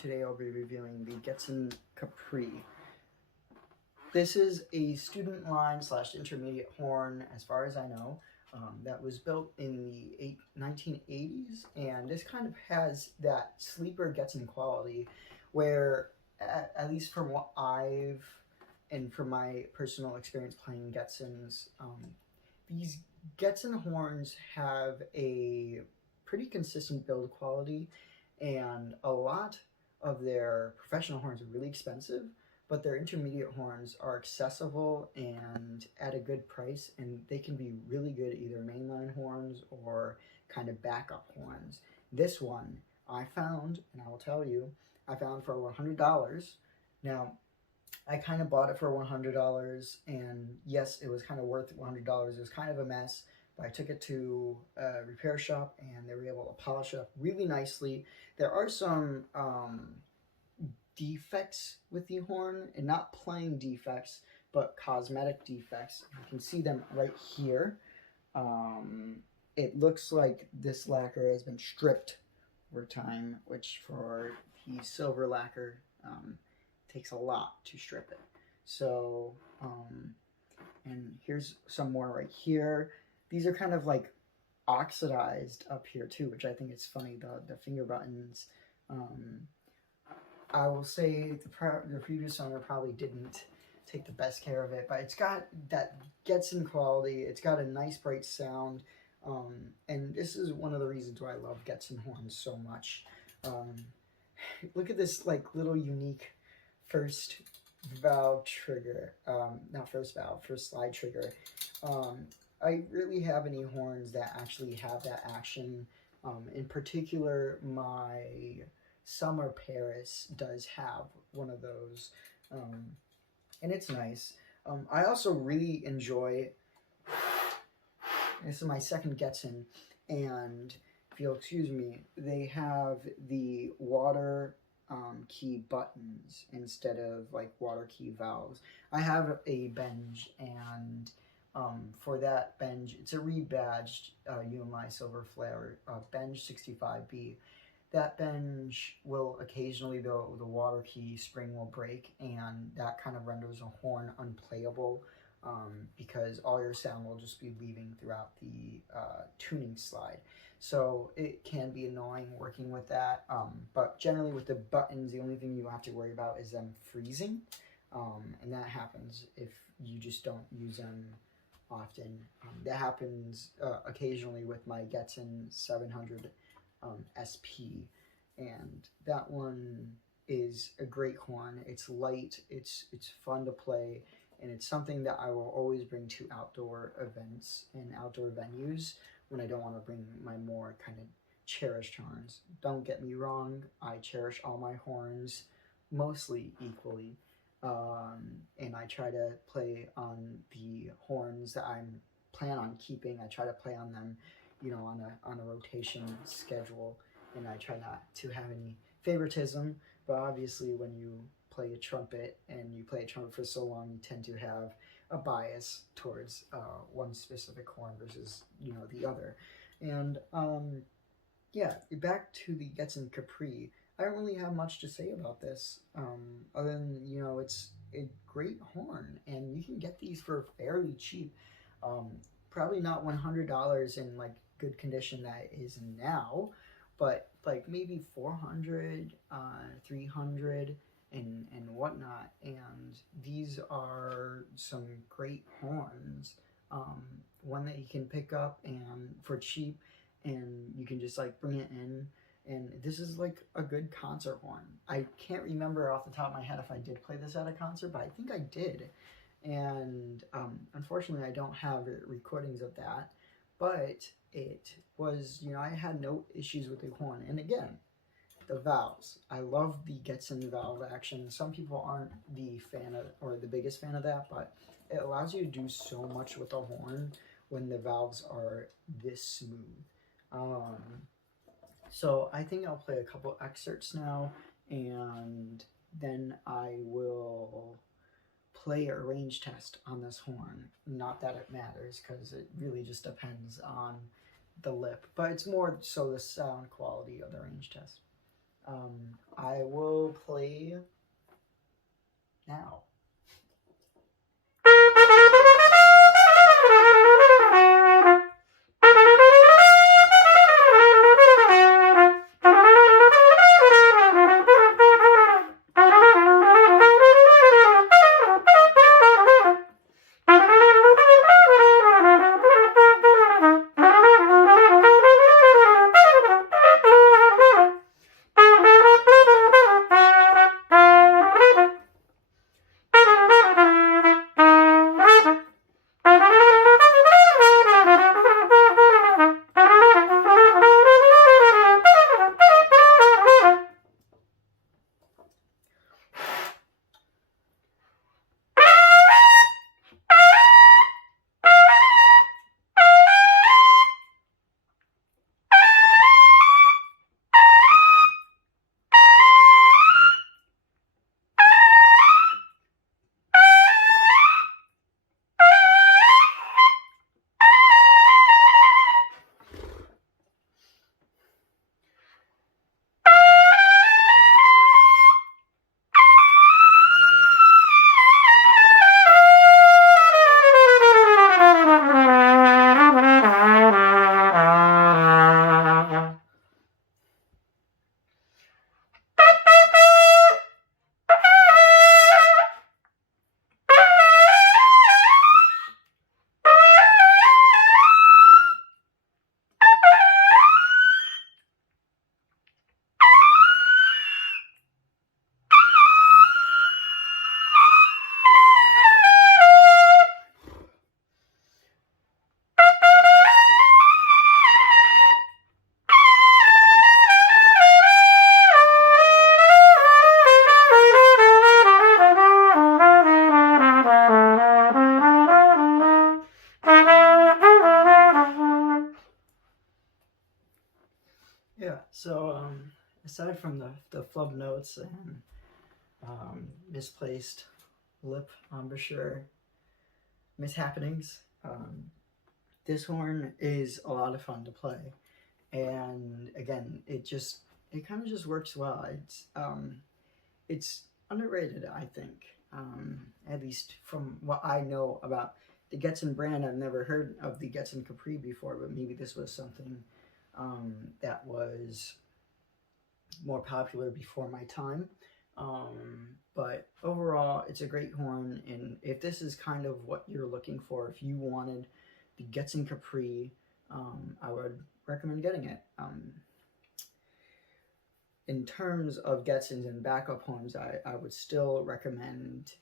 Today I'll be reviewing the Getzen Capri. This is a student line / intermediate horn, as far as I know, that was built in the 1980s, and this kind of has that sleeper Getzen quality where, at least from what and from my personal experience playing Getzens, these Getzen horns have a pretty consistent build quality, and a lot of their professional horns are really expensive, but their intermediate horns are accessible and at a good price, and they can be really good either mainline horns or kind of backup horns. This one I found, and I will tell you, I found for $100. Now, I kind of bought it for $100, and yes, it was kind of worth $100. It was kind of a mess, but I took it to a repair shop, and they were able to polish it up really nicely. There are some defects with the horn, and not plain defects, but cosmetic defects. You can see them right here. It looks like this lacquer has been stripped over time, which for the silver lacquer takes a lot to strip it. So, and here's some more right here. These are kind of like oxidized up here too, which I think is funny, the finger buttons. I will say the previous owner probably didn't take the best care of it, but it's got that Getzen quality. It's got a nice bright sound, and this is one of the reasons why I love Getzen horns so much. Look at this like little unique first valve trigger, not first valve, first slide trigger. I rarely have any horns that actually have that action. In particular, my Summer Paris does have one of those, and it's nice. I also really enjoy, this is my second Getzen, and if you'll excuse me, they have the water key buttons instead of like water key valves. I have a Benge, and for that Benge, it's a rebadged UMI Silver Flare Benge 65B. That Benge will occasionally, the water key spring will break, and that kind of renders a horn unplayable because all your sound will just be leaving throughout the tuning slide. So it can be annoying working with that, but generally with the buttons, the only thing you have to worry about is them freezing, and that happens if you just don't use them often. That happens occasionally with my Getzen 700 SP, and that one is a great horn. It's light, it's fun to play, and it's something that I will always bring to outdoor events and outdoor venues when I don't want to bring my more kind of cherished horns. Don't get me wrong, I cherish all my horns mostly equally, and I try to play on the horns that I plan on keeping. I try to play on them, you know, on a rotation schedule, and I try not to have any favoritism. But obviously, when you play a trumpet and you play a trumpet for so long, you tend to have a bias towards one specific horn versus, you know, the other. And yeah, back to the Getzen Capri. I don't really have much to say about this, other than, you know, it's a great horn, and you can get these for fairly cheap. Probably not $100 in like good condition that it is now, but like maybe 400, 300, and whatnot. And these are some great horns, one that you can pick up and for cheap, and you can just like bring it in. And this is like a good concert horn. I can't remember off the top of my head if I did play this at a concert, but I think I did. And unfortunately, I don't have recordings of that, but it was, you know, I had no issues with the horn. And again, the valves. I love the Getzen valve action. Some people aren't the fan of, or the biggest fan of that, but it allows you to do so much with the horn when the valves are this smooth. So I think I'll play a couple excerpts now, and then I will play a range test on this horn. Not that it matters, because it really just depends on the lip, but it's more so the sound quality of the range test. I will play now. Yeah, so aside from the flub notes and misplaced lip embouchure mishappenings, this horn is a lot of fun to play. And again, it kind of just works well. It's underrated, I think. At least from what I know about the Getzen brand. I've never heard of the Getzen Capri before, but maybe this was something that was more popular before my time. But overall, it's a great horn, and if this is kind of what you're looking for, if you wanted the Getzen Capri, I would recommend getting it. In terms of Getzens and backup horns, I would still recommend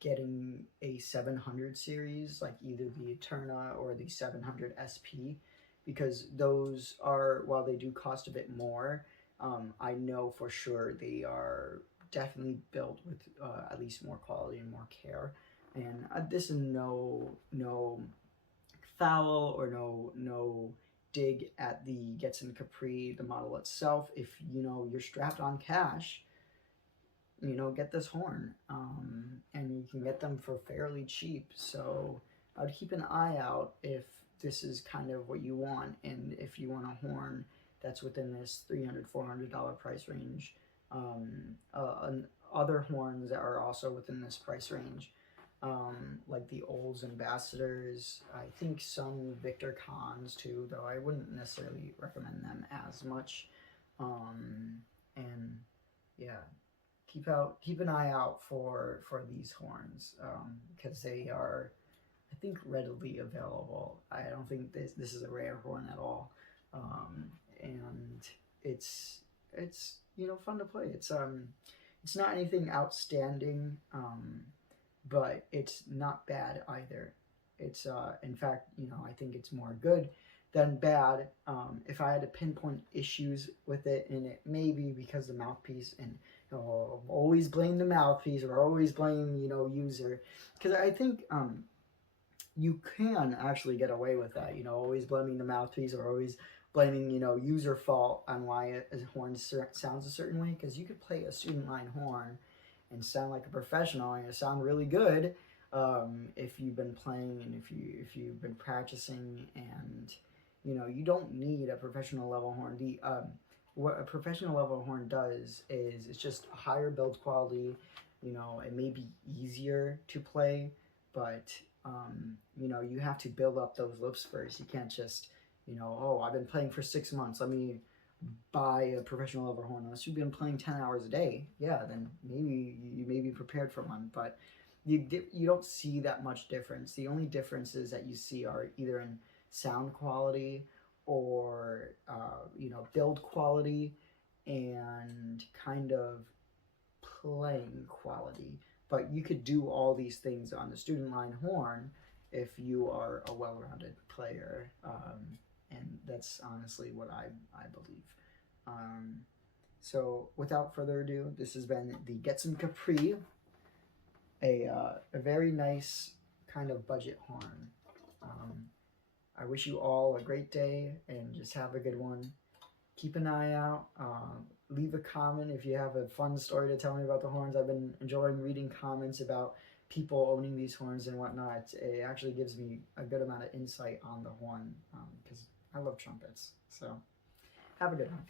getting a 700 series, like either the Eterna or the 700 SP, because those are, while they do cost a bit more, I know for sure they are definitely built with at least more quality and more care. And this is no foul or no dig at the Getzen Capri, the model itself. If you're strapped on cash, get this horn, and you can get them for fairly cheap. So I would keep an eye out if this is kind of what you want, and if you want a horn that's within this $300-$400 price range. Other horns that are also within this price range, like the Olds Ambassadors, I think some Victor Cons too, though I wouldn't necessarily recommend them as much. And yeah, keep an eye out for these horns, because they are, I think, readily available. I don't think this is a rare horn at all, and it's fun to play. It's not anything outstanding, but it's not bad either. It's in fact, I think it's more good than bad. If I had to pinpoint issues with it, and it may be because the mouthpiece, and always blame the mouthpiece or always blame user, because I think you can actually get away with that. Always blaming the mouthpiece or always blaming user fault on why a horn sounds a certain way, because you could play a student line horn and sound like a professional and it sound really good, if you've been playing and if you've been practicing, and you don't need a professional level horn. what a professional level horn does is it's just a higher build quality. You know, it may be easier to play, but you know, you have to build up those lips first. You can't just, you know, oh, I've been playing for 6 months, let me buy a professional level horn. Unless you've been playing 10 hours a day, yeah, then maybe you may be prepared for one. But you don't see that much difference. The only differences that you see are either in sound quality or you know, build quality and kind of playing quality. But you could do all these things on the student line horn if you are a well-rounded player, and that's honestly what I believe. Um, so without further ado, this has been the Getzen Capri, a very nice kind of budget horn. I wish you all a great day and just have a good one. Keep an eye out. Leave a comment if you have a fun story to tell me about the horns. I've been enjoying reading comments about people owning these horns and whatnot. It actually gives me a good amount of insight on the horn because I love trumpets. So have a good one.